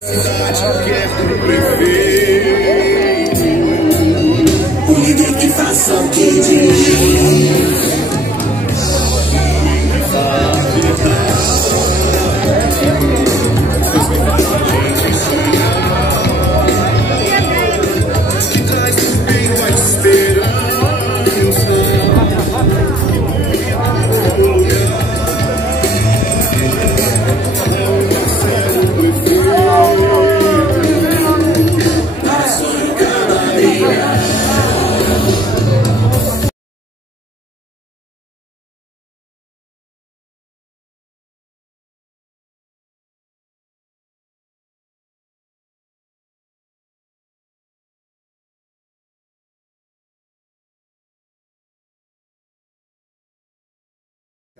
Cidade quer pro prefeito o líder que faça o que diz. Que traz também a esperança.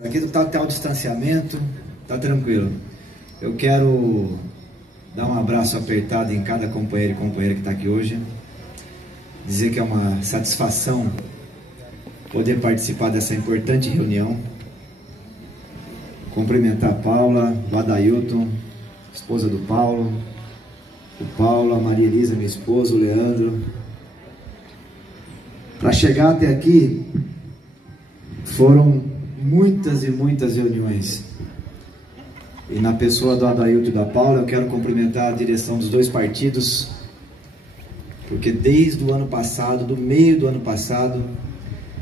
Aqui está o distanciamento, tá tranquilo. Eu quero dar um abraço apertado em cada companheiro e companheira que está aqui hoje. Dizer que é uma satisfação poder participar dessa importante reunião. Cumprimentar a Paula, o Adailton, esposa do Paulo, o Paulo, a Maria Elisa, minha esposa, o Leandro. Para chegar até aqui, foram muitas e muitas reuniões. E na pessoa do Adailton e da Paula, eu quero cumprimentar a direção dos dois partidos, porque desde o ano passado, do meio do ano passado,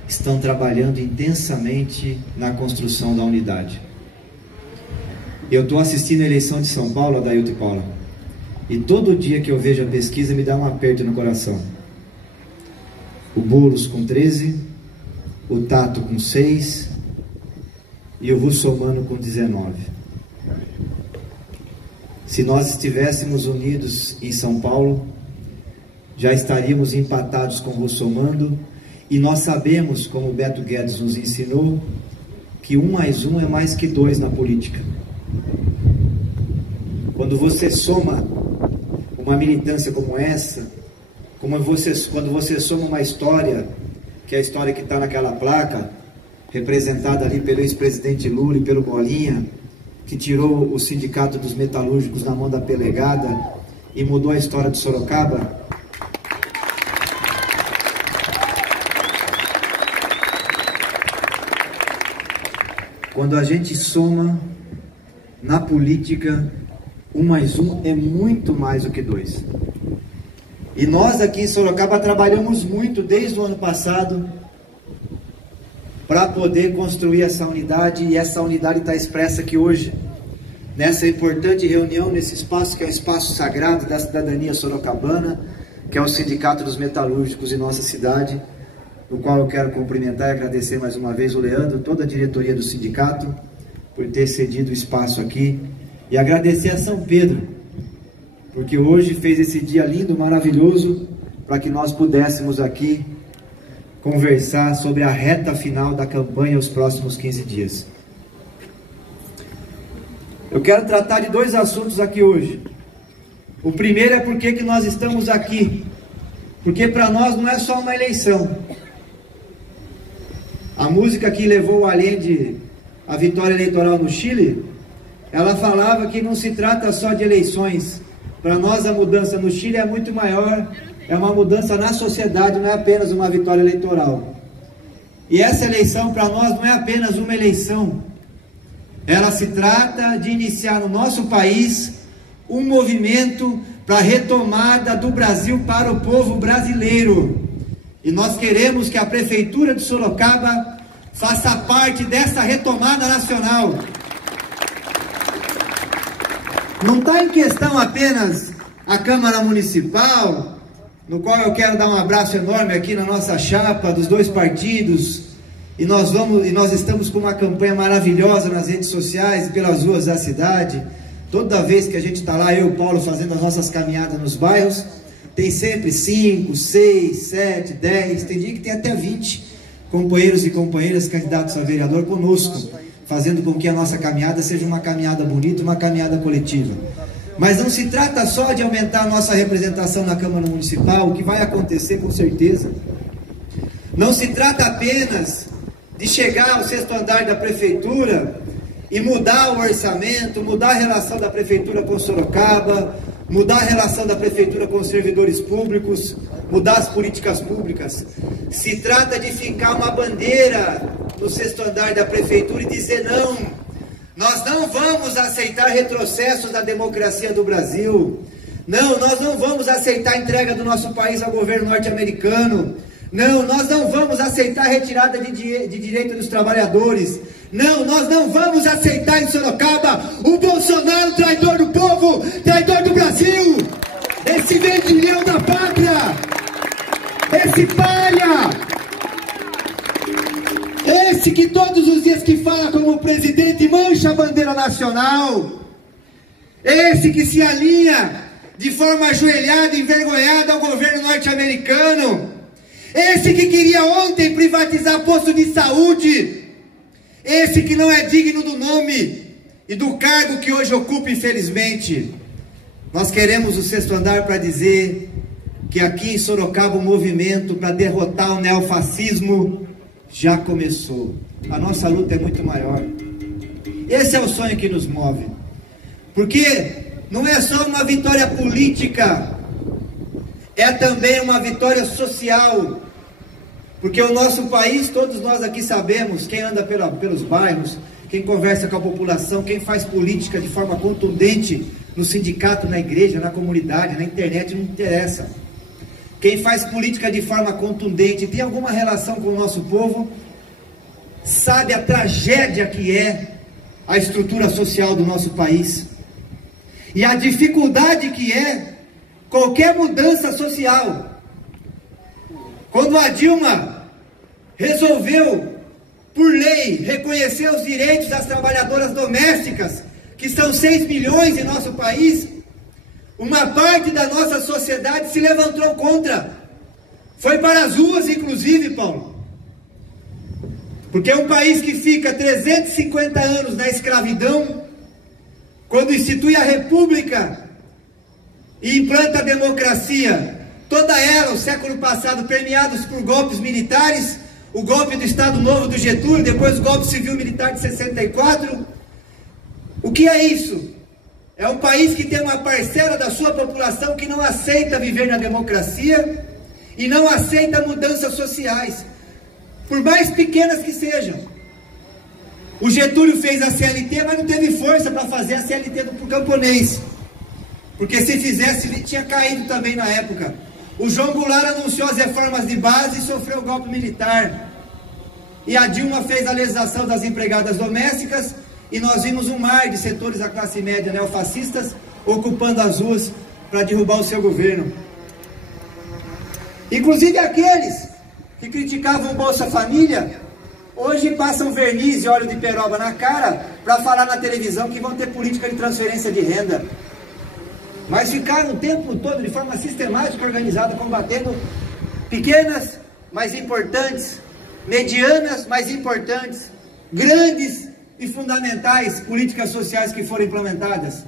estão trabalhando intensamente na construção da unidade. Eu estou assistindo a eleição de São Paulo, Adailton e Paula, e todo dia que eu vejo a pesquisa me dá um aperto no coração. O Boulos com 13, o Tato com 6 e o Russomano com 19. Se nós estivéssemos unidos em São Paulo, já estaríamos empatados com o Russomano, e nós sabemos, como o Beto Guedes nos ensinou, que 1 mais 1 é mais que 2 na política. Quando você soma uma militância como essa, quando você soma uma história, que é a história que está naquela placa, representada ali pelo ex-presidente Lula e pelo Bolinha, que tirou o sindicato dos metalúrgicos na mão da pelegada e mudou a história de Sorocaba. Quando a gente soma na política, 1 mais 1 é muito mais do que 2. E nós aqui em Sorocaba trabalhamos muito desde o ano passado para poder construir essa unidade, e essa unidade está expressa aqui hoje, nessa importante reunião, nesse espaço que é o espaço sagrado da cidadania sorocabana, que é o Sindicato dos Metalúrgicos em nossa cidade, no qual eu quero cumprimentar e agradecer mais uma vez o Leandro, toda a diretoria do sindicato, por ter cedido o espaço aqui, e agradecer a São Pedro, porque hoje fez esse dia lindo, maravilhoso, para que nós pudéssemos aqui conversar sobre a reta final da campanha os próximos 15 dias. Eu quero tratar de 2 assuntos aqui hoje. O primeiro é por que nós estamos aqui. Porque para nós não é só uma eleição. A música que levou o Allende à vitória eleitoral no Chile, ela falava que não se trata só de eleições. Para nós a mudança no Chile é muito maior, é uma mudança na sociedade, não é apenas uma vitória eleitoral. E essa eleição para nós não é apenas uma eleição, ela se trata de iniciar no nosso país um movimento para a retomada do Brasil para o povo brasileiro. E nós queremos que a Prefeitura de Sorocaba faça parte dessa retomada nacional. Não está em questão apenas a Câmara Municipal, no qual eu quero dar um abraço enorme aqui na nossa chapa dos 2 partidos, e nós estamos com uma campanha maravilhosa nas redes sociais e pelas ruas da cidade. Toda vez que a gente está lá, eu e o Paulo, fazendo as nossas caminhadas nos bairros, tem sempre 5, 6, 7, 10, tem dia que tem até 20 companheiros e companheiras candidatos a vereador conosco, fazendo com que a nossa caminhada seja uma caminhada bonita, uma caminhada coletiva. Mas não se trata só de aumentar a nossa representação na Câmara Municipal, o que vai acontecer com certeza. Não se trata apenas de chegar ao 6º andar da Prefeitura e mudar o orçamento, mudar a relação da Prefeitura com Sorocaba, mudar a relação da prefeitura com os servidores públicos, mudar as políticas públicas. Se trata de fincar uma bandeira no sexto andar da prefeitura e dizer não, nós não vamos aceitar retrocessos da democracia do Brasil. Não, nós não vamos aceitar a entrega do nosso país ao governo norte-americano. Não, nós não vamos aceitar a retirada de direito dos trabalhadores. Não, nós não vamos aceitar em Sorocaba o Bolsonaro, traidor do povo, traidor do Brasil, esse vendilhão da pátria, esse palha, esse que todos os dias que fala como presidente mancha a bandeira nacional, esse que se alinha de forma ajoelhada, envergonhada ao governo norte-americano, esse que queria ontem privatizar posto de saúde, esse que não é digno do nome e do cargo que hoje ocupa, infelizmente. Nós queremos o sexto andar para dizer que aqui em Sorocaba o movimento para derrotar o neofascismo já começou. A nossa luta é muito maior. Esse é o sonho que nos move. Porque não é só uma vitória política, é também uma vitória social. Porque o nosso país, todos nós aqui sabemos, quem anda pelos bairros, quem conversa com a população, quem faz política de forma contundente no sindicato, na igreja, na comunidade, na internet, não interessa. Quem faz política de forma contundente, tem alguma relação com o nosso povo, sabe a tragédia que é a estrutura social do nosso país. E a dificuldade que é qualquer mudança social. Quando a Dilma resolveu, por lei, reconhecer os direitos das trabalhadoras domésticas, que são 6 milhões em nosso país, uma parte da nossa sociedade se levantou contra. Foi para as ruas, inclusive, Paulo. Porque é um país que fica 350 anos na escravidão, quando institui a República e implanta a democracia, toda ela, o século passado, permeados por golpes militares, o golpe do Estado Novo do Getúlio, depois o golpe civil-militar de 64. O que é isso? É um país que tem uma parcela da sua população que não aceita viver na democracia e não aceita mudanças sociais, por mais pequenas que sejam. O Getúlio fez a CLT, mas não teve força para fazer a CLT do camponês, porque se fizesse, tinha caído também na época. O João Goulart anunciou as reformas de base e sofreu o golpe militar. E a Dilma fez a legislação das empregadas domésticas e nós vimos um mar de setores da classe média neofascistas ocupando as ruas para derrubar o seu governo. Inclusive aqueles que criticavam o Bolsa Família, hoje passam verniz e óleo de peroba na cara para falar na televisão que vão ter política de transferência de renda. Mas ficaram o tempo todo de forma sistemática e organizada combatendo pequenas, mas importantes, medianas, mas importantes, grandes e fundamentais políticas sociais que foram implementadas.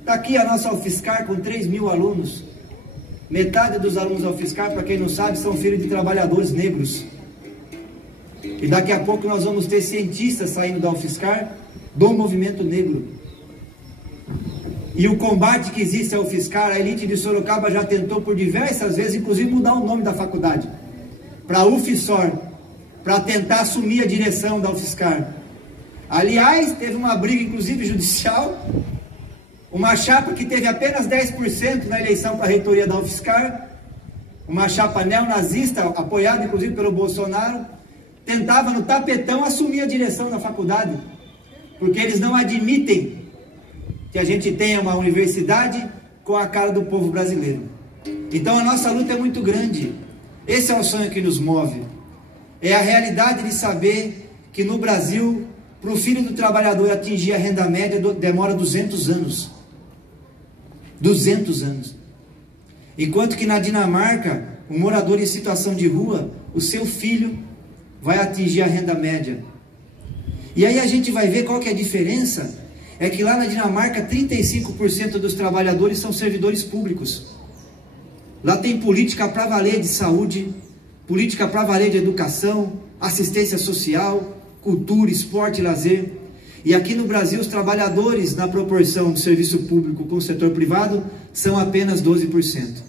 Está aqui a nossa UFSCar com 3 mil alunos. Metade dos alunos da UFSCar, para quem não sabe, são filhos de trabalhadores negros. E daqui a pouco nós vamos ter cientistas saindo da UFSCar do movimento negro. E o combate que existe ao UFSCar, a elite de Sorocaba já tentou por diversas vezes, inclusive mudar o nome da faculdade para UFSOR, para tentar assumir a direção da UFSCar. Aliás, teve uma briga, inclusive judicial, uma chapa que teve apenas 10% na eleição para a reitoria da UFSCar, uma chapa neonazista, apoiada inclusive pelo Bolsonaro, tentava no tapetão assumir a direção da faculdade, porque eles não admitem que a gente tenha uma universidade com a cara do povo brasileiro. Então a nossa luta é muito grande. Esse é o sonho que nos move. É a realidade de saber que no Brasil, para o filho do trabalhador atingir a renda média, demora 200 anos. 200 anos. Enquanto que na Dinamarca, um morador em situação de rua, o seu filho vai atingir a renda média. E aí a gente vai ver qual que é a diferença. É que lá na Dinamarca 35% dos trabalhadores são servidores públicos. Lá tem política para valer de saúde, política para valer de educação, assistência social, cultura, esporte e lazer. E aqui no Brasil os trabalhadores, na proporção do serviço público com o setor privado, são apenas 12%.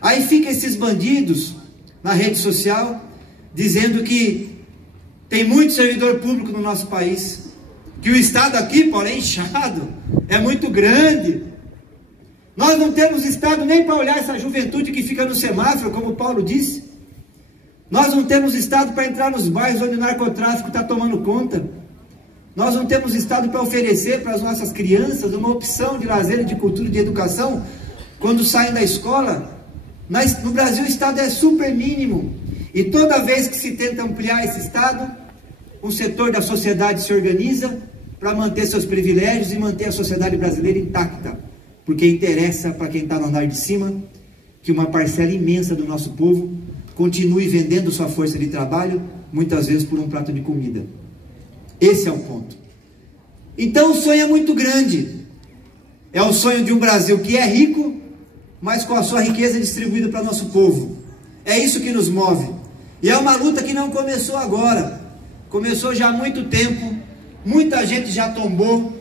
Aí ficam esses bandidos na rede social, dizendo que tem muito servidor público no nosso país, que o Estado aqui, porém, é inchado, é muito grande. Nós não temos Estado nem para olhar essa juventude que fica no semáforo, como o Paulo disse. Nós não temos Estado para entrar nos bairros onde o narcotráfico está tomando conta. Nós não temos Estado para oferecer para as nossas crianças uma opção de lazer, de cultura e de educação quando saem da escola. No Brasil o Estado é super mínimo. E toda vez que se tenta ampliar esse Estado, um setor da sociedade se organiza para manter seus privilégios e manter a sociedade brasileira intacta. Porque interessa para quem está no andar de cima que uma parcela imensa do nosso povo continue vendendo sua força de trabalho, muitas vezes por um prato de comida. Esse é o ponto. Então o sonho é muito grande. É o sonho de um Brasil que é rico, mas com a sua riqueza distribuída para nosso povo. É isso que nos move. E é uma luta que não começou agora. Começou já há muito tempo. Muita gente já tombou.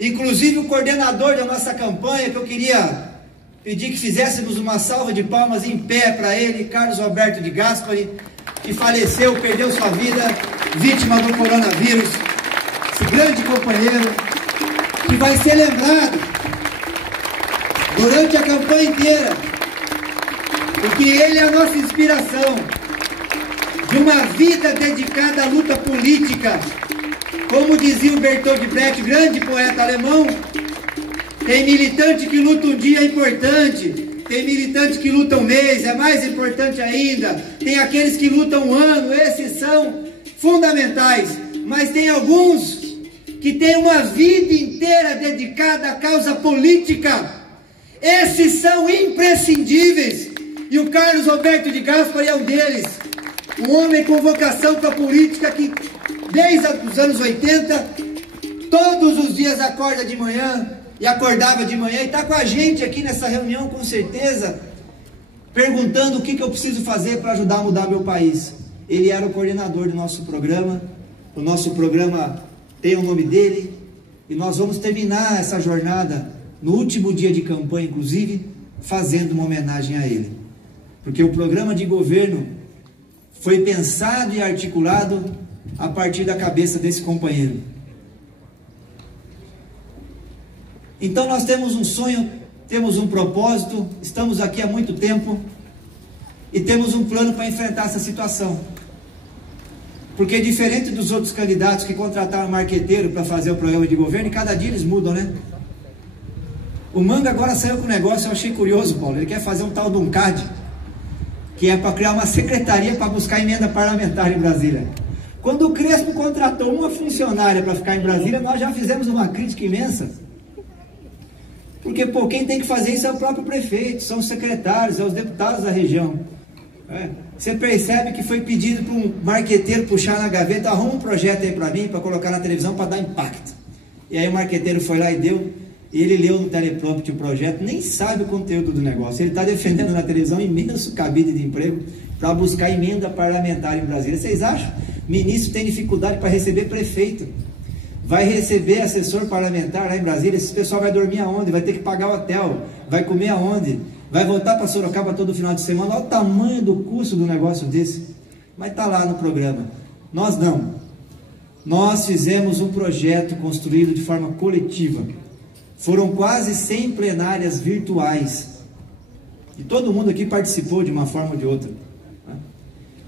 Inclusive o coordenador da nossa campanha, que eu queria pedir que fizéssemos uma salva de palmas em pé para ele, Carlos Alberto de Gaspari, que faleceu, perdeu sua vida, vítima do coronavírus. Esse grande companheiro, que vai ser lembrado durante a campanha inteira, porque ele é a nossa inspiração de uma vida dedicada à luta política. Como dizia o Bertolt Brecht, grande poeta alemão, tem militante que luta um dia é importante, tem militante que luta um mês, é mais importante ainda, tem aqueles que lutam um ano, esses são fundamentais, mas tem alguns que têm uma vida inteira dedicada à causa política. Esses são imprescindíveis, e o Carlos Alberto de Gaspari é um deles, um homem com vocação para a política que desde os anos 80, todos os dias acorda de manhã, e acordava de manhã, e está com a gente aqui nessa reunião com certeza, perguntando o que eu preciso fazer para ajudar a mudar meu país. Ele era o coordenador do nosso programa, o nosso programa tem o nome dele, e nós vamos terminar essa jornada, no último dia de campanha inclusive, fazendo uma homenagem a ele. Porque o programa de governo foi pensado e articulado a partir da cabeça desse companheiro. Então nós temos um sonho, temos um propósito, estamos aqui há muito tempo e temos um plano para enfrentar essa situação. Porque diferente dos outros candidatos que contrataram marqueteiro para fazer o programa de governo, e cada dia eles mudam, né? O Manga agora saiu com um negócio, eu achei curioso, Paulo, ele quer fazer um tal de um CAD, que é para criar uma secretaria para buscar emenda parlamentar em Brasília. Quando o Crespo contratou uma funcionária para ficar em Brasília, nós já fizemos uma crítica imensa. Porque, pô, quem tem que fazer isso é o próprio prefeito, são os secretários, são os deputados da região. Você percebe que foi pedido para um marqueteiro puxar na gaveta, arruma um projeto aí para mim, para colocar na televisão, para dar impacto. E aí o marqueteiro foi lá e deu, e ele leu no teleprompter o projeto, nem sabe o conteúdo do negócio. Ele está defendendo na televisão imenso cabide de emprego para buscar emenda parlamentar em Brasília. Vocês acham? Ministro tem dificuldade para receber prefeito. Vai receber assessor parlamentar lá em Brasília, esse pessoal vai dormir aonde? Vai ter que pagar o hotel, vai comer aonde? Vai voltar para Sorocaba todo final de semana. Olha o tamanho do custo do negócio desse. Mas está lá no programa. Nós não. Nós fizemos um projeto construído de forma coletiva. Foram quase 100 plenárias virtuais. E todo mundo aqui participou de uma forma ou de outra.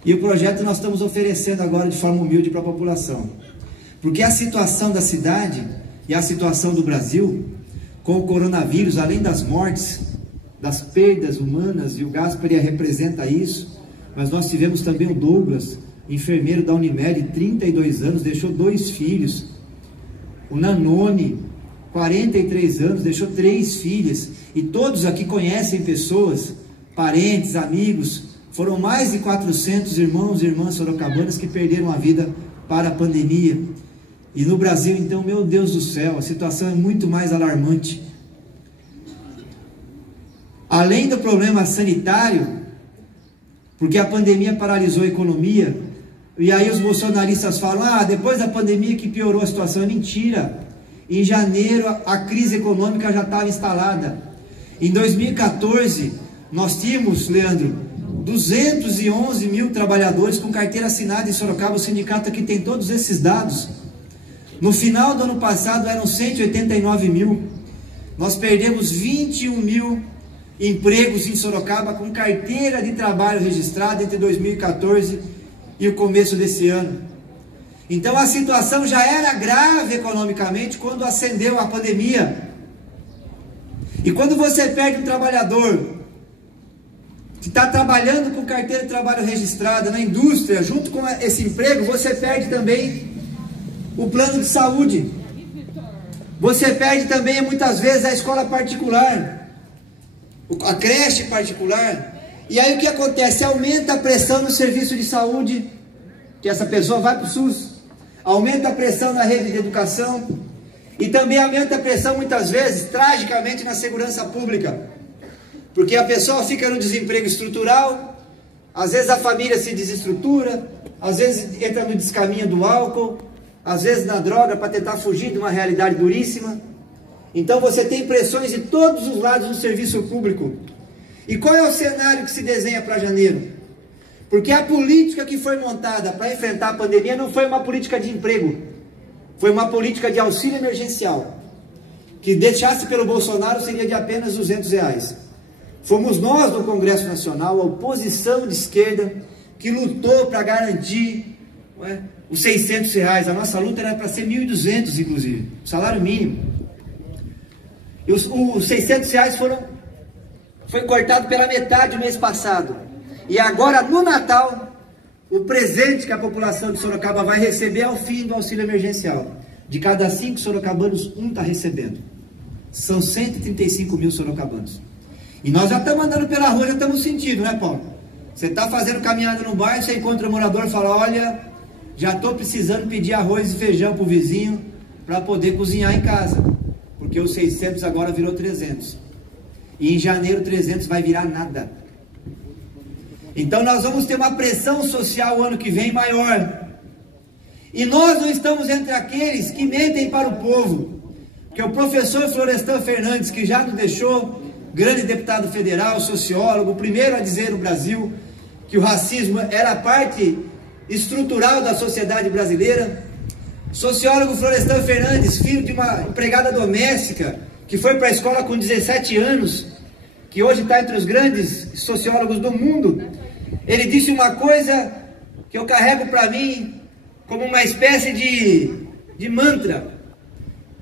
E o projeto nós estamos oferecendo agora de forma humilde para a população. Porque a situação da cidade e a situação do Brasil, com o coronavírus, além das mortes, das perdas humanas, e o Gaspari representa isso, mas nós tivemos também o Douglas, enfermeiro da Unimed, 32 anos, deixou 2 filhos. O Nanone, 43 anos, deixou 3 filhas. E todos aqui conhecem pessoas, parentes, amigos. Foram mais de 400 irmãos e irmãs sorocabanas que perderam a vida para a pandemia. E no Brasil, então, meu Deus do céu, a situação é muito mais alarmante. Além do problema sanitário, porque a pandemia paralisou a economia, e aí os bolsonaristas falam, depois da pandemia que piorou a situação. É mentira. Em janeiro a crise econômica já estava instalada. Em 2014, nós tínhamos, Leandro, 211 mil trabalhadores com carteira assinada em Sorocaba. O sindicato aqui tem todos esses dados. No final do ano passado eram 189 mil. Nós perdemos 21 mil empregos em Sorocaba com carteira de trabalho registrada entre 2014 e o começo desse ano. Então a situação já era grave economicamente quando ascendeu a pandemia. E quando você perde um trabalhador que está trabalhando com carteira de trabalho registrada na indústria, junto com esse emprego, você perde também o plano de saúde. Você perde também, muitas vezes, a escola particular, a creche particular. E aí o que acontece? Aumenta a pressão no serviço de saúde, que essa pessoa vai para o SUS. Aumenta a pressão na rede de educação. E também aumenta a pressão, muitas vezes, tragicamente, na segurança pública. Porque a pessoa fica no desemprego estrutural, às vezes a família se desestrutura, às vezes entra no descaminho do álcool, às vezes na droga, para tentar fugir de uma realidade duríssima. Então você tem pressões de todos os lados no serviço público. E qual é o cenário que se desenha para janeiro? Porque a política que foi montada para enfrentar a pandemia não foi uma política de emprego, foi uma política de auxílio emergencial, que deixasse pelo Bolsonaro seria de apenas R$200. Fomos nós do Congresso Nacional, a oposição de esquerda, que lutou para garantir os R$600. A nossa luta era para ser 1.200, inclusive, salário mínimo. E os R$600 foi cortado pela metade no mês passado. E agora, no Natal, o presente que a população de Sorocaba vai receber é o fim do auxílio emergencial. De cada 5 sorocabanos, 1 está recebendo. São 135 mil sorocabanos. E nós já estamos andando pela rua, já estamos sentindo, né, Paulo? Você está fazendo caminhada no bairro, você encontra um morador e fala, olha, já estou precisando pedir arroz e feijão para o vizinho para poder cozinhar em casa. Porque os 600 agora virou 300. E em janeiro 300 vai virar nada. Então nós vamos ter uma pressão social o ano que vem maior. E nós não estamos entre aqueles que mentem para o povo. Porque o professor Florestan Fernandes, que já nos deixou, grande deputado federal, sociólogo, o primeiro a dizer no Brasil que o racismo era parte estrutural da sociedade brasileira. Sociólogo Florestan Fernandes, filho de uma empregada doméstica, que foi para a escola com 17 anos, que hoje está entre os grandes sociólogos do mundo. Ele disse uma coisa que eu carrego para mim como uma espécie de mantra.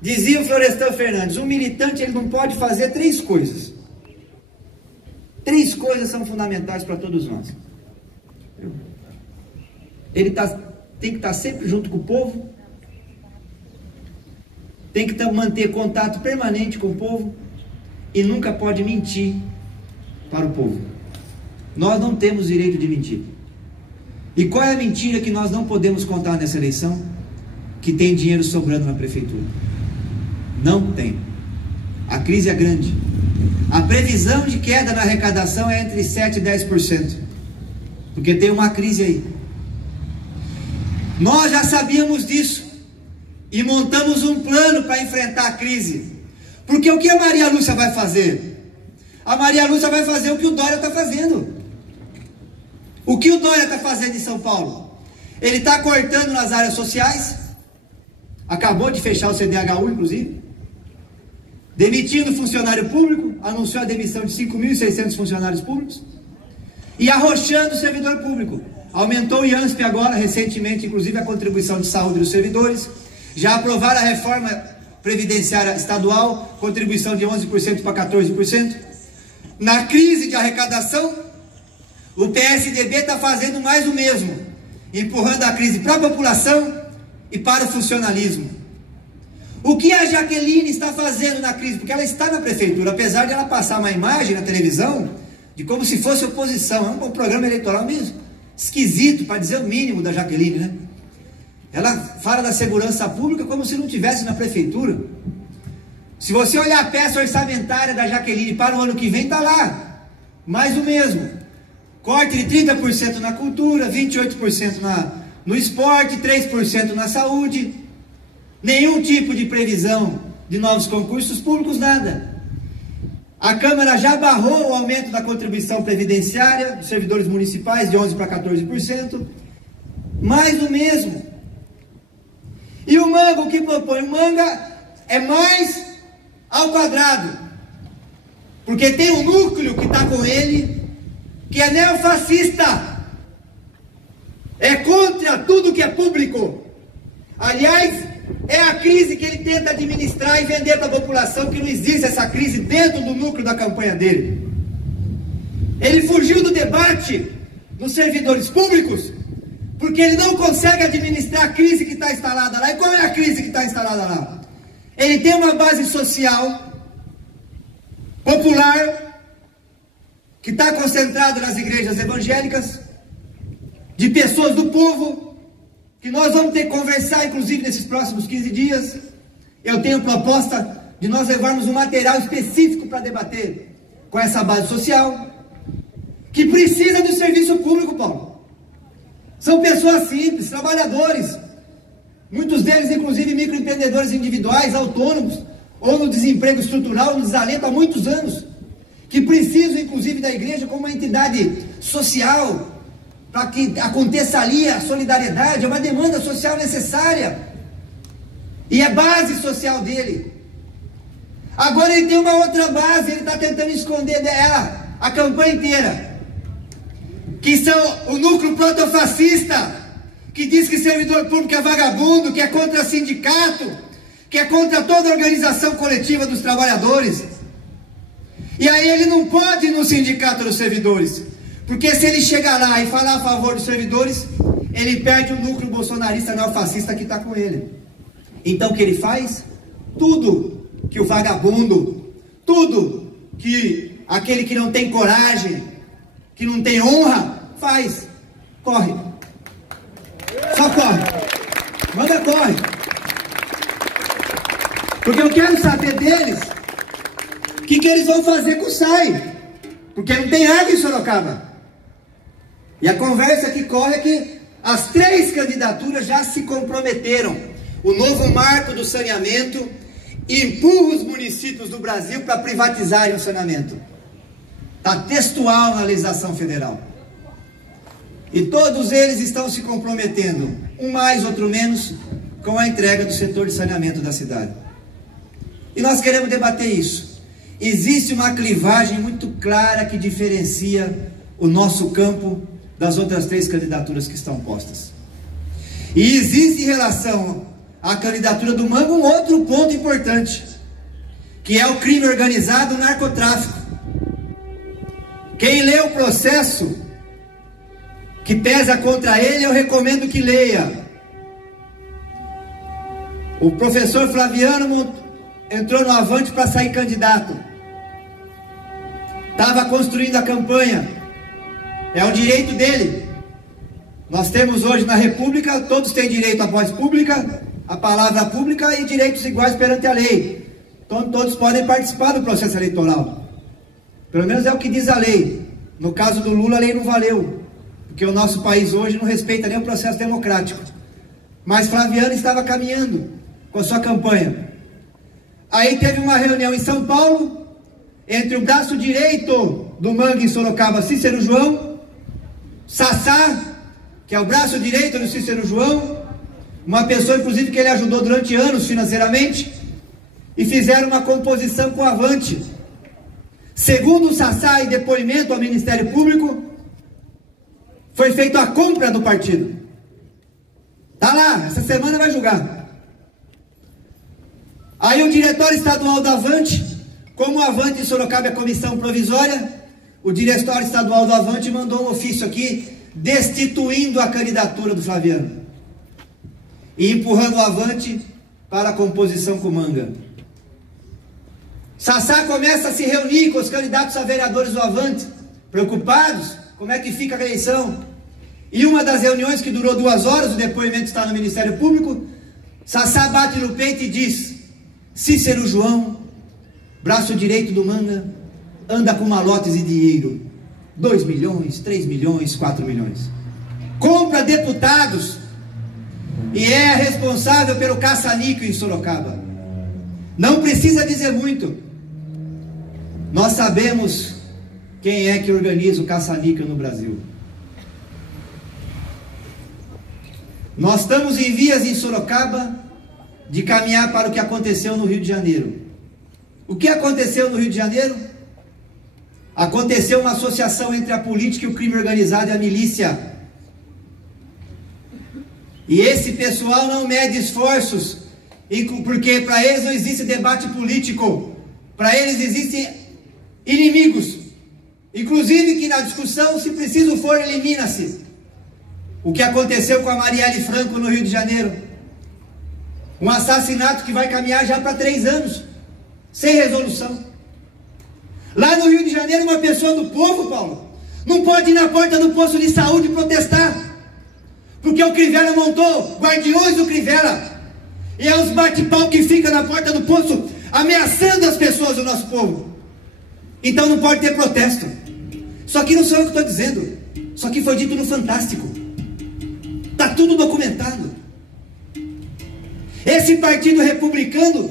Dizia o Florestan Fernandes, um militante ele não pode fazer 3 coisas. 3 coisas são fundamentais para todos nós. Ele tem que estar sempre junto com o povo, tem que manter contato permanente com o povo e nunca pode mentir para o povo. Nós não temos direito de mentir. E qual é a mentira que nós não podemos contar nessa eleição? Que tem dinheiro sobrando na prefeitura. Não tem. A crise é grande. A previsão de queda na arrecadação é entre 7% e 10%. Porque tem uma crise aí. Nós já sabíamos disso. E montamos um plano para enfrentar a crise. Porque o que a Maria Lúcia vai fazer? A Maria Lúcia vai fazer o que o Dória está fazendo. O que o Dória está fazendo em São Paulo? Ele está cortando nas áreas sociais. Acabou de fechar o CDHU, inclusive. Demitindo funcionário público. Anunciou a demissão de 5.600 funcionários públicos. E arrochando o servidor público. Aumentou o IANSP agora, recentemente, inclusive, a contribuição de saúde dos servidores. Já aprovaram a reforma previdenciária estadual, contribuição de 11% para 14%. Na crise de arrecadação, o PSDB está fazendo mais do mesmo, empurrando a crise para a população e para o funcionalismo. O que a Jaqueline está fazendo na crise? Porque ela está na prefeitura, apesar de ela passar uma imagem na televisão de como se fosse oposição. É um programa eleitoral mesmo esquisito, para dizer o mínimo, da Jaqueline, né? Ela fala da segurança pública como se não estivesse na prefeitura. Se você olhar a peça orçamentária da Jaqueline para o ano que vem, está lá. Mais o mesmo. Corte de 30% na cultura, 28% no esporte, 3% na saúde. Nenhum tipo de previsão de novos concursos públicos, nada. A Câmara já barrou o aumento da contribuição previdenciária dos servidores municipais de 11% para 14%. Mais do mesmo. E o Manga, o que propõe? O Manga é mais ao quadrado. Porque tem um núcleo que está com ele, que é neofascista. É contra tudo que é público. Aliás, é a crise que ele tenta administrar e vender para a população que não existe essa crise dentro do núcleo da campanha dele. Ele fugiu do debate dos servidores públicos porque ele não consegue administrar a crise que está instalada lá. E qual é a crise que está instalada lá? Ele tem uma base social popular que está concentrada nas igrejas evangélicas, de pessoas do povo, que nós vamos ter que conversar, inclusive, nesses próximos 15 dias. Eu tenho proposta de nós levarmos um material específico para debater com essa base social, que precisa do serviço público, Paulo. São pessoas simples, trabalhadores, muitos deles, inclusive, microempreendedores individuais, autônomos, ou no desemprego estrutural, no desalento há muitos anos, que precisam, inclusive, da igreja como uma entidade social, para que aconteça ali a solidariedade, é uma demanda social necessária, e é base social dele. Agora ele tem uma outra base, ele está tentando esconder dela a campanha inteira, que são o núcleo protofascista, que diz que servidor público é vagabundo, que é contra sindicato, que é contra toda a organização coletiva dos trabalhadores. E aí ele não pode ir no sindicato dos servidores, porque se ele chegar lá e falar a favor dos servidores, ele perde o núcleo bolsonarista neofascista que está com ele. Então o que ele faz? Tudo que o vagabundo, tudo que aquele que não tem coragem, que não tem honra, faz. Corre. Só corre. Manda corre. Porque eu quero saber deles o que eles vão fazer com o SAI. Porque não tem água em Sorocaba. E a conversa que corre é que as 3 candidaturas já se comprometeram. O novo marco do saneamento empurra os municípios do Brasil para privatizarem o saneamento. Está textual na legislação federal. E todos eles estão se comprometendo, um mais, outro menos, com a entrega do setor de saneamento da cidade. E nós queremos debater isso. Existe uma clivagem muito clara que diferencia o nosso campo das outras 3 candidaturas que estão postas. E existe em relação à candidatura do Manga um outro ponto importante, que é o crime organizado, o narcotráfico. Quem lê o processo que pesa contra ele, eu recomendo que leia. O professor Flaviano entrou no Avante para sair candidato. Estava construindo a campanha. É um direito dele. Nós temos hoje na República, todos têm direito à voz pública, à palavra pública e direitos iguais perante a lei. Então todos podem participar do processo eleitoral. Pelo menos é o que diz a lei. No caso do Lula, a lei não valeu, porque o nosso país hoje não respeita nem o processo democrático. Mas Flaviano estava caminhando com a sua campanha. Aí teve uma reunião em São Paulo, entre o braço direito do Manga em Sorocaba, Cícero João, Sassá, que é o braço direito do Cícero João, uma pessoa inclusive que ele ajudou durante anos financeiramente, e fizeram uma composição com o Avante. Segundo o Sassá, em depoimento ao Ministério Público, foi feita a compra do partido. Está lá, essa semana vai julgar. Aí o diretório estadual do Avante, como o Avante em Sorocaba é comissão provisória, o diretório estadual do Avante mandou um ofício aqui, destituindo a candidatura do Flaviano e empurrando o Avante para a composição com o Manga. Sassá começa a se reunir com os candidatos a vereadores do Avante, preocupados, como é que fica a eleição. E uma das reuniões que durou 2 horas, o depoimento está no Ministério Público, Sassá bate no peito e diz: Cícero João, braço direito do Manga, anda com malotes e dinheiro, 2 milhões, 3 milhões, 4 milhões. Compra deputados e é responsável pelo caça-níquel em Sorocaba. Não precisa dizer muito. Nós sabemos quem é que organiza o caça-níquel no Brasil. Nós estamos em vias em Sorocaba de caminhar para o que aconteceu no Rio de Janeiro. O que aconteceu no Rio de Janeiro? Aconteceu uma associação entre a política e o crime organizado e a milícia. E esse pessoal não mede esforços, porque para eles não existe debate político, para eles existem inimigos, inclusive que na discussão, se preciso for, elimina-se. O que aconteceu com a Marielle Franco no Rio de Janeiro? Um assassinato que vai caminhar já para 3 anos, sem resolução. Lá no Rio de Janeiro, uma pessoa do povo, Paulo, não pode ir na porta do posto de saúde protestar, porque o Crivella montou guardiões do Crivella, e é os bate-pau que ficam na porta do posto, ameaçando as pessoas do nosso povo. Então não pode ter protesto. Isso aqui não sou eu que estou dizendo, isso aqui foi dito no Fantástico, está tudo documentado. Esse partido republicano,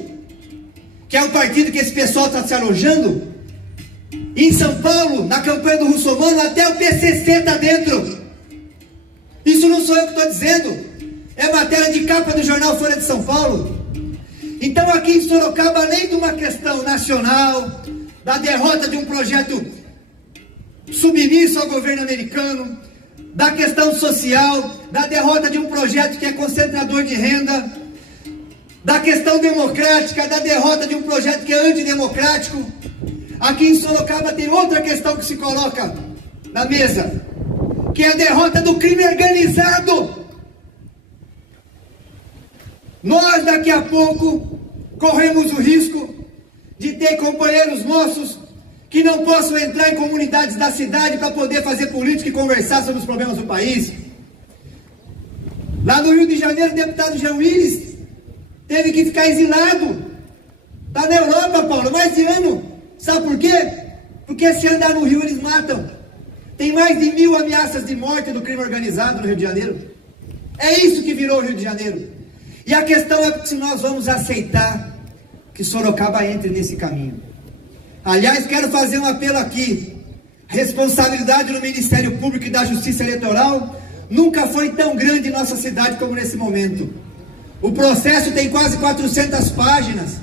que é o partido que esse pessoal está se alojando, em São Paulo, na campanha do Russomano, até o PCC está dentro. Isso não sou eu que estou dizendo, é matéria de capa do jornal Folha de São Paulo. Então aqui em Sorocaba, além de uma questão nacional, da derrota de um projeto submisso ao governo americano, da questão social, da derrota de um projeto que é concentrador de renda, da questão democrática, da derrota de um projeto que é antidemocrático, aqui em Sorocaba tem outra questão que se coloca na mesa, que é a derrota do crime organizado. Nós daqui a pouco corremos o risco de ter companheiros nossos que não possam entrar em comunidades da cidade para poder fazer política e conversar sobre os problemas do país. Lá no Rio de Janeiro, o deputado Jean Willis teve que ficar exilado. Está na Europa, Paulo, mais de ano. Sabe por quê? Porque se andar no Rio eles matam. Tem mais de 1000 ameaças de morte do crime organizado no Rio de Janeiro. É isso que virou o Rio de Janeiro. E a questão é se nós vamos aceitar que Sorocaba entre nesse caminho. Aliás, quero fazer um apelo aqui. A responsabilidade do Ministério Público e da Justiça Eleitoral nunca foi tão grande em nossa cidade como nesse momento. O processo tem quase 400 páginas,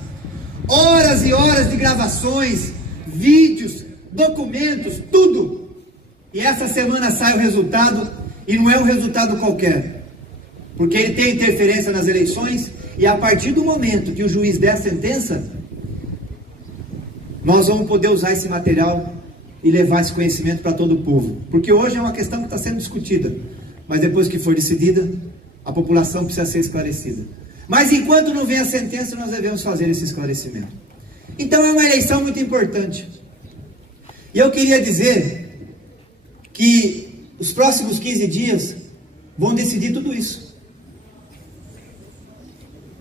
horas e horas de gravações, vídeos, documentos, tudo. E essa semana sai o resultado, e não é um resultado qualquer, porque ele tem interferência nas eleições, e a partir do momento que o juiz der a sentença, nós vamos poder usar esse material e levar esse conhecimento para todo o povo. Porque hoje é uma questão que está sendo discutida, mas depois que for decidida, a população precisa ser esclarecida. Mas enquanto não vem a sentença, nós devemos fazer esse esclarecimento. Então é uma eleição muito importante. E eu queria dizer que os próximos 15 dias vão decidir tudo isso.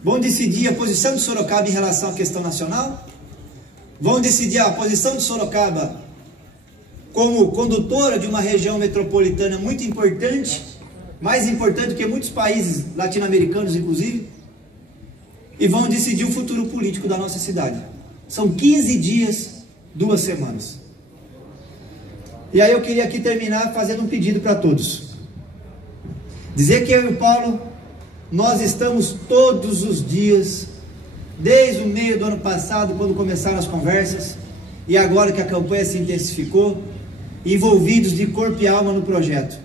Vão decidir a posição de Sorocaba em relação à questão nacional, vão decidir a posição de Sorocaba como condutora de uma região metropolitana muito importante, mais importante que muitos países latino-americanos, inclusive, e vão decidir o futuro político da nossa cidade. São 15 dias, 2 semanas. E aí eu queria aqui terminar fazendo um pedido para todos. Dizer que eu e o Paulo, nós estamos todos os dias, desde o meio do ano passado, quando começaram as conversas, e agora que a campanha se intensificou, envolvidos de corpo e alma no projeto.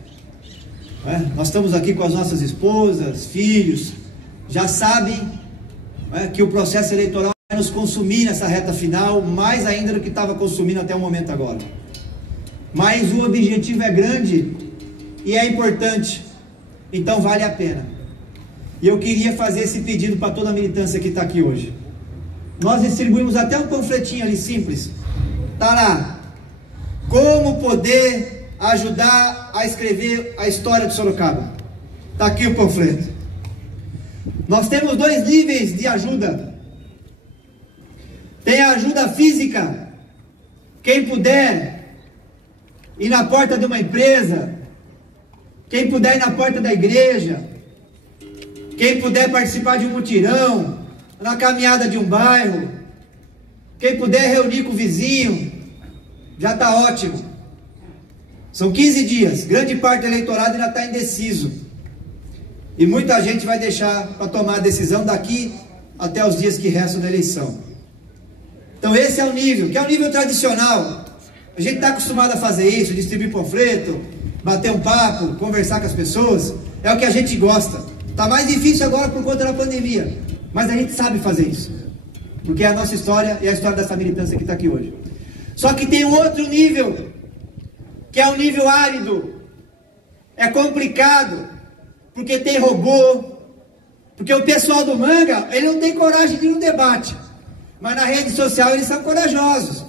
Nós estamos aqui com as nossas esposas, filhos, já sabem que o processo eleitoral vai nos consumir nessa reta final, mais ainda do que estava consumindo até o momento agora. Mas o objetivo é grande e é importante, então vale a pena. E eu queria fazer esse pedido para toda a militância que está aqui hoje. Nós distribuímos até um panfletinho ali simples, está lá, como poder ajudar a escrever a história de Sorocaba. Está aqui o panfleto. Nós temos 2 níveis de ajuda. Tem a ajuda física. Quem puder ir na porta de uma empresa, quem puder ir na porta da igreja, quem puder participar de um mutirão, na caminhada de um bairro, quem puder reunir com o vizinho, Já está ótimo. São 15 dias, grande parte do eleitorado ainda está indeciso. E muita gente vai deixar para tomar a decisão daqui até os dias que restam da eleição. Então esse é o nível, que é o nível tradicional. A gente está acostumado a fazer isso, distribuir panfleto, bater um papo, conversar com as pessoas. É o que a gente gosta. Está mais difícil agora por conta da pandemia. Mas a gente sabe fazer isso. Porque é a nossa história e a história dessa militância que está aqui hoje. Só que tem um outro nível, que é o nível árido. É complicado, porque tem robô, porque o pessoal do Manga, ele não tem coragem de ir no debate. Mas na rede social eles são corajosos.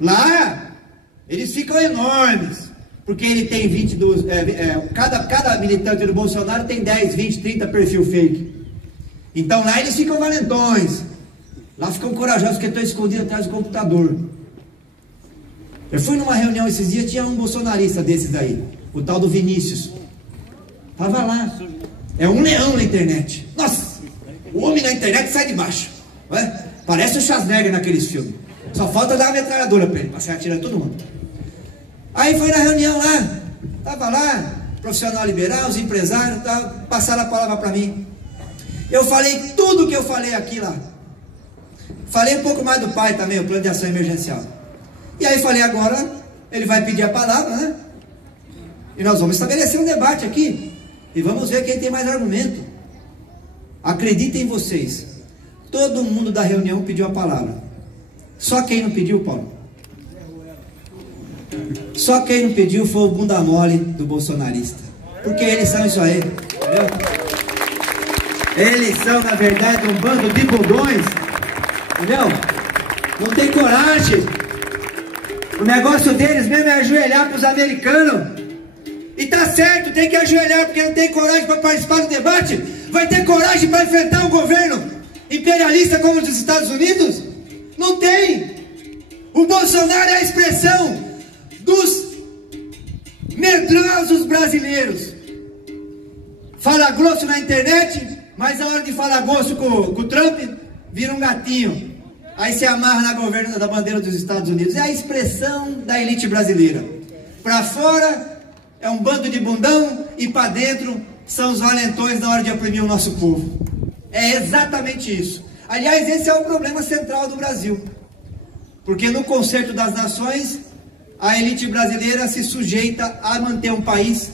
Lá, eles ficam enormes. Porque ele tem 22... cada militante do Bolsonaro tem 10, 20, 30 perfil fake. Então lá eles ficam valentões. Lá ficam corajosos porque estão escondidos atrás do computador. Eu fui numa reunião esses dias, tinha um bolsonarista desses aí. O tal do Vinícius. Estava lá. É um leão na internet. Nossa! O homem na internet sai de baixo. Ué? Parece o Schwarzenegger naqueles filmes. Só falta dar uma metralhadora para ele, para sair atirando todo mundo. Aí foi na reunião lá. Estava lá, profissional liberal, os empresários, passaram a palavra para mim. Eu falei tudo que eu falei aqui lá. Falei um pouco mais do pai também, o plano de ação emergencial. E aí falei, agora ele vai pedir a palavra, né? E nós vamos estabelecer um debate aqui. E vamos ver quem tem mais argumento. Acreditem vocês. Todo mundo da reunião pediu a palavra. Só quem não pediu, Paulo? Só quem não pediu foi o bunda mole do bolsonarista. Porque eles são isso aí. Entendeu? Eles são, na verdade, um bando de bobões. Entendeu? Não tem coragem. O negócio deles mesmo é ajoelhar para os americanos. E tá certo, tem que ajoelhar porque não tem coragem para participar do debate. Vai ter coragem para enfrentar um governo imperialista como o dos Estados Unidos? Não tem. O Bolsonaro é a expressão dos medrosos brasileiros. Fala grosso na internet, mas na hora de falar grosso com o Trump, vira um gatinho. Aí se amarra na governo da bandeira dos Estados Unidos. É a expressão da elite brasileira. Para fora é um bando de bundão e para dentro são os valentões na hora de oprimir o nosso povo. É exatamente isso. Aliás, esse é o problema central do Brasil. Porque no Concerto das Nações, a elite brasileira se sujeita a manter um país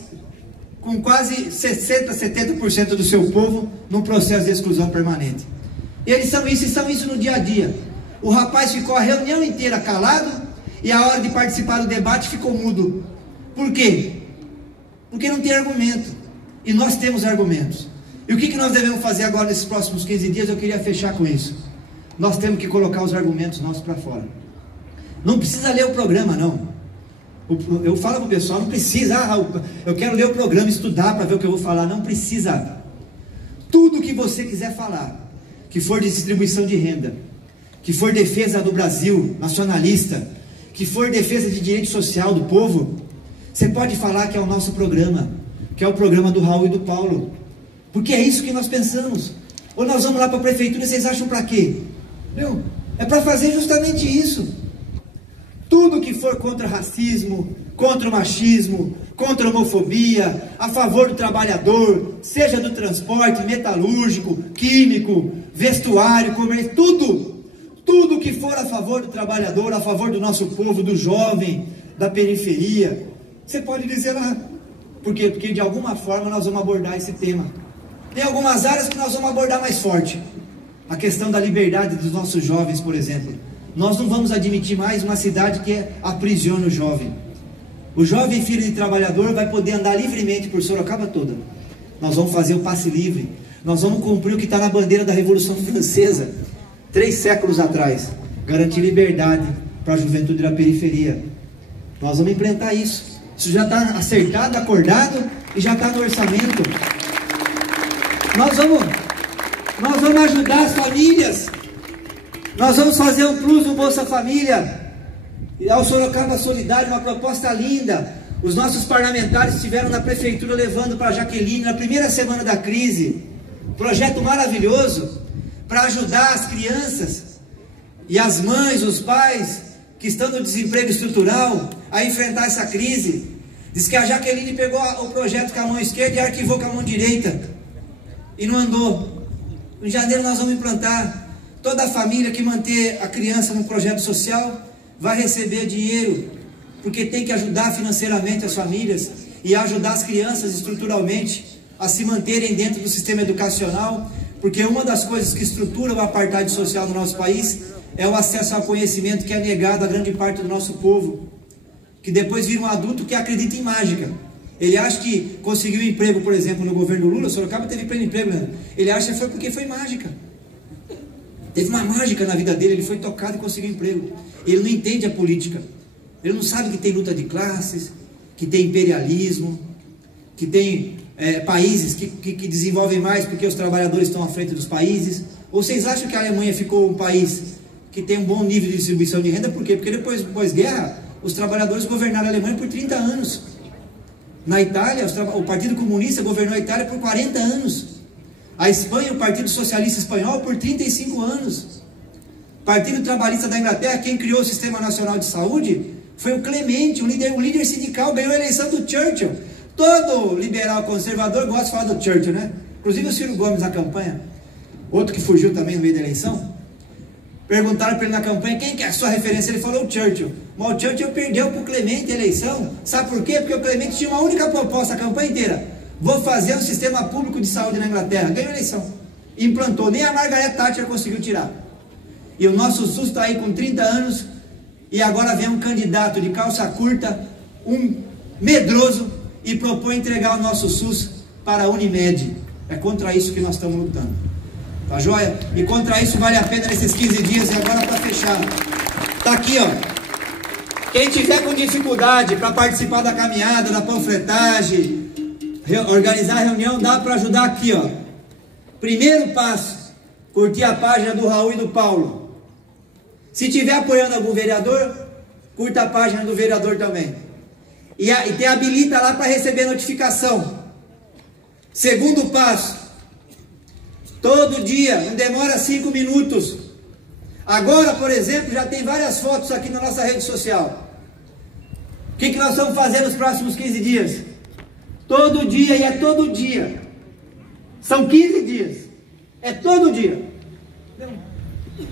com quase 60%, 70% do seu povo num processo de exclusão permanente. E eles são isso e são isso no dia a dia. O rapaz ficou a reunião inteira calado e a hora de participar do debate ficou mudo. Por quê? Porque não tem argumento. E nós temos argumentos. E o que nós devemos fazer agora nesses próximos 15 dias? Eu queria fechar com isso. Nós temos que colocar os argumentos nossos para fora. Não precisa ler o programa, não. Eu falo para o pessoal, não precisa. Eu quero ler o programa, estudar para ver o que eu vou falar. Não precisa. Tudo que você quiser falar, que for de distribuição de renda, que for defesa do Brasil, nacionalista, que for defesa de direito social do povo, você pode falar que é o nosso programa, que é o programa do Raul e do Paulo, porque é isso que nós pensamos. Ou nós vamos lá para a prefeitura, vocês acham para quê? Não, é para fazer justamente isso. Tudo que for contra racismo, contra o machismo, contra a homofobia, a favor do trabalhador, seja do transporte, metalúrgico, químico, vestuário, comércio, tudo que for a favor do trabalhador, a favor do nosso povo, do jovem, da periferia, você pode dizer lá. Por quê? Porque de alguma forma nós vamos abordar esse tema. Tem algumas áreas que nós vamos abordar mais forte. A questão da liberdade dos nossos jovens, por exemplo. Nós não vamos admitir mais uma cidade que aprisione o jovem. O jovem filho de trabalhador vai poder andar livremente por Sorocaba toda. Nós vamos fazer o passe livre. Nós vamos cumprir o que está na bandeira da Revolução Francesa, 3 séculos atrás. Garantir liberdade para a juventude da periferia. Nós vamos implementar isso. Isso já está acertado, acordado e já está no orçamento. Nós vamos ajudar as famílias. Nós vamos fazer um plus no Bolsa Família. E ao Sorocaba Solidário, uma proposta linda. Os nossos parlamentares estiveram na prefeitura levando para Jaqueline, na primeira semana da crise, projeto maravilhoso para ajudar as crianças e as mães, os pais que estão no desemprego estrutural, a enfrentar essa crise. Diz que a Jaqueline pegou o projeto com a mão esquerda e arquivou com a mão direita. E não andou. Em janeiro nós vamos implantar. Toda a família que manter a criança no projeto social vai receber dinheiro, porque tem que ajudar financeiramente as famílias e ajudar as crianças estruturalmente a se manterem dentro do sistema educacional, porque uma das coisas que estrutura o apartheid social no nosso país é o acesso ao conhecimento que é negado a grande parte do nosso povo, que depois vira um adulto que acredita em mágica. Ele acha que conseguiu um emprego, por exemplo, no governo Lula. Sorocaba teve pleno emprego, né? Ele acha que foi porque foi mágica. Teve uma mágica na vida dele, ele foi tocado e conseguiu emprego. Ele não entende a política. Ele não sabe que tem luta de classes, que tem imperialismo, que tem países que desenvolvem mais porque os trabalhadores estão à frente dos países. Ou vocês acham que a Alemanha ficou um país que tem um bom nível de distribuição de renda? Por quê? Porque depois da pós-guerra, os trabalhadores governaram a Alemanha por 30 anos. Na Itália, o Partido Comunista governou a Itália por 40 anos. A Espanha, o Partido Socialista Espanhol, por 35 anos. O Partido Trabalhista da Inglaterra, quem criou o Sistema Nacional de Saúde, foi o Clemente, o líder sindical, ganhou a eleição do Churchill. Todo liberal conservador gosta de falar do Churchill, né? Inclusive o Ciro Gomes na campanha, outro que fugiu também no meio da eleição. Perguntaram para ele na campanha, quem que é a sua referência? Ele falou o Churchill. Mas o Churchill perdeu para o Clemente a eleição. Sabe por quê? Porque o Clemente tinha uma única proposta a campanha inteira. Vou fazer um sistema público de saúde na Inglaterra. Ganhou a eleição. Implantou. Nem a Margaret Thatcher conseguiu tirar. E o nosso SUS está aí com 30 anos. E agora vem um candidato de calça curta, um medroso, e propõe entregar o nosso SUS para a Unimed. É contra isso que nós estamos lutando. Tá joia? E contra isso vale a pena nesses 15 dias. E agora para fechar. Tá aqui, ó. Quem tiver com dificuldade para participar da caminhada, da panfletagem, organizar a reunião, dá para ajudar aqui, ó. Primeiro passo, curtir a página do Raul e do Paulo. Se tiver apoiando algum vereador, curta a página do vereador também. E te habilita lá para receber notificação. Segundo passo, todo dia, não demora 5 minutos. Agora, por exemplo, já tem várias fotos aqui na nossa rede social. O que nós vamos fazer nos próximos 15 dias? Todo dia, e é todo dia. São 15 dias. É todo dia.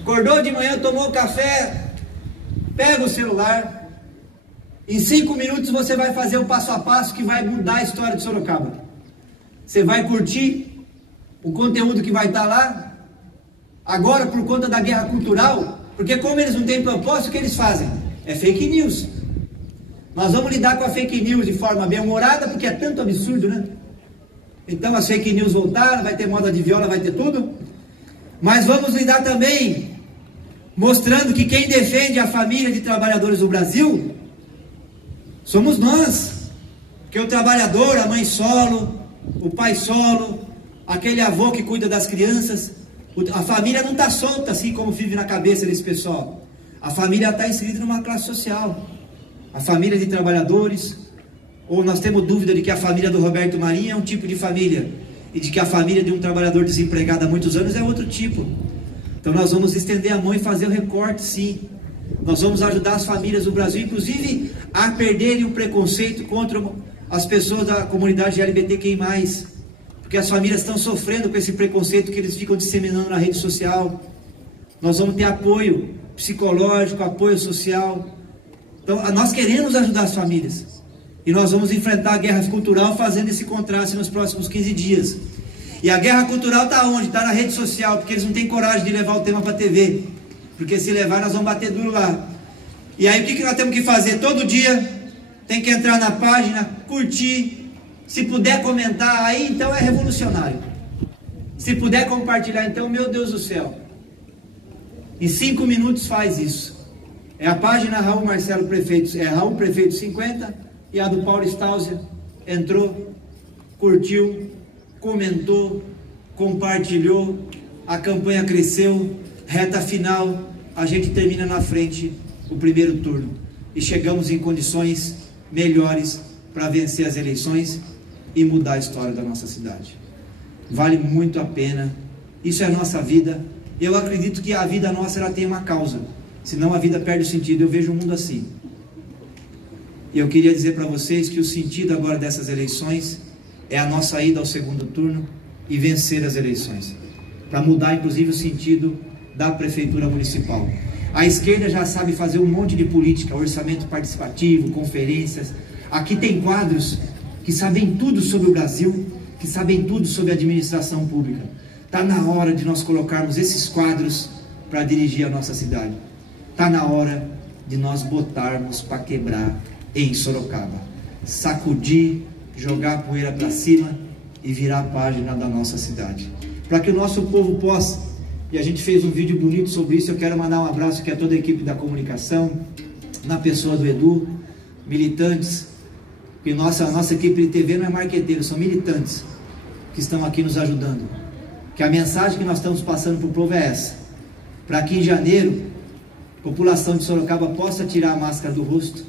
Acordou de manhã, tomou café, pega o celular. Em 5 minutos você vai fazer o passo a passo que vai mudar a história de Sorocaba. Você vai curtir o conteúdo que vai estar lá. Agora, por conta da guerra cultural, porque como eles não têm propósito, o que eles fazem? É fake news. Nós vamos lidar com a fake news de forma bem-humorada, porque é tanto absurdo, né? Então as fake news voltaram, vai ter moda de viola, vai ter tudo. Mas vamos lidar também mostrando que quem defende a família de trabalhadores do Brasil somos nós. Porque o trabalhador, a mãe solo, o pai solo, aquele avô que cuida das crianças, a família não está solta assim como vive na cabeça desse pessoal. A família está inserida numa classe social. A família de trabalhadores, ou nós temos dúvida de que a família do Roberto Marinho é um tipo de família, e de que a família de um trabalhador desempregado há muitos anos é outro tipo. Então nós vamos estender a mão e fazer o recorte, sim. Nós vamos ajudar as famílias do Brasil, inclusive, a perderem o preconceito contra as pessoas da comunidade LGBTQI+. Porque as famílias estão sofrendo com esse preconceito que eles ficam disseminando na rede social. Nós vamos ter apoio psicológico, apoio social. Então, nós queremos ajudar as famílias. E nós vamos enfrentar a guerra cultural fazendo esse contraste nos próximos 15 dias. E a guerra cultural está onde? Está na rede social, porque eles não têm coragem de levar o tema para a TV. Porque se levar, nós vamos bater duro lá. E aí, o que nós temos que fazer? Todo dia, tem que entrar na página, curtir. Se puder comentar, aí então é revolucionário. Se puder compartilhar, então, meu Deus do céu. Em 5 minutos faz isso. É a página Raul Marcelo Prefeito, é Raul Prefeito 50, e a do Paulo Estáuzia. Entrou, curtiu, comentou, compartilhou, a campanha cresceu, reta final, a gente termina na frente o primeiro turno. E chegamos em condições melhores para vencer as eleições e mudar a história da nossa cidade. Vale muito a pena. Isso é a nossa vida. Eu acredito que a vida nossa ela tem uma causa. senão a vida perde o sentido. Eu vejo o mundo assim. E eu queria dizer para vocês que o sentido agora dessas eleições é a nossa ida ao segundo turno e vencer as eleições, para mudar inclusive o sentido da prefeitura municipal. A esquerda já sabe fazer um monte de política, orçamento participativo, conferências. Aqui tem quadros que sabem tudo sobre o Brasil, que sabem tudo sobre a administração pública. Está na hora de nós colocarmos esses quadros para dirigir a nossa cidade. Está na hora de nós botarmos para quebrar em Sorocaba. Sacudir, jogar a poeira para cima e virar a página da nossa cidade. Para que o nosso povo possa, e a gente fez um vídeo bonito sobre isso, eu quero mandar um abraço aqui a toda a equipe da comunicação, na pessoa do Edu, militantes, porque nossa equipe de TV não é marqueteiro, são militantes que estão aqui nos ajudando. Que a mensagem que nós estamos passando para o povo é essa: para que em janeiro a população de Sorocaba possa tirar a máscara do rosto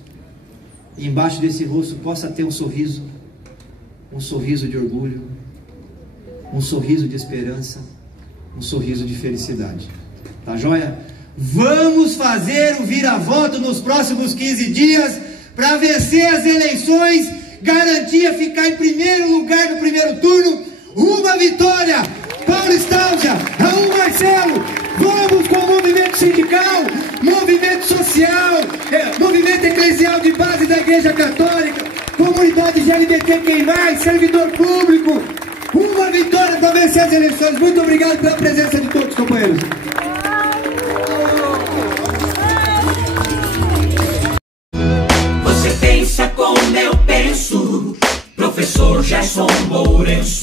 e embaixo desse rosto possa ter um sorriso de orgulho, um sorriso de esperança, um sorriso de felicidade. Tá joia? Vamos fazer o vira-voto nos próximos 15 dias para vencer as eleições, garantir ficar em primeiro lugar no primeiro turno, uma vitória, Paulo Estáusia, Raul Marcelo. Vamos com o movimento sindical, movimento social, movimento eclesial de base da Igreja Católica, comunidade LGBTQI+, servidor público. Uma vitória para vencer as eleições. Muito obrigado pela presença de todos, companheiros. Você pensa como eu penso, professor Gerson Lourenço.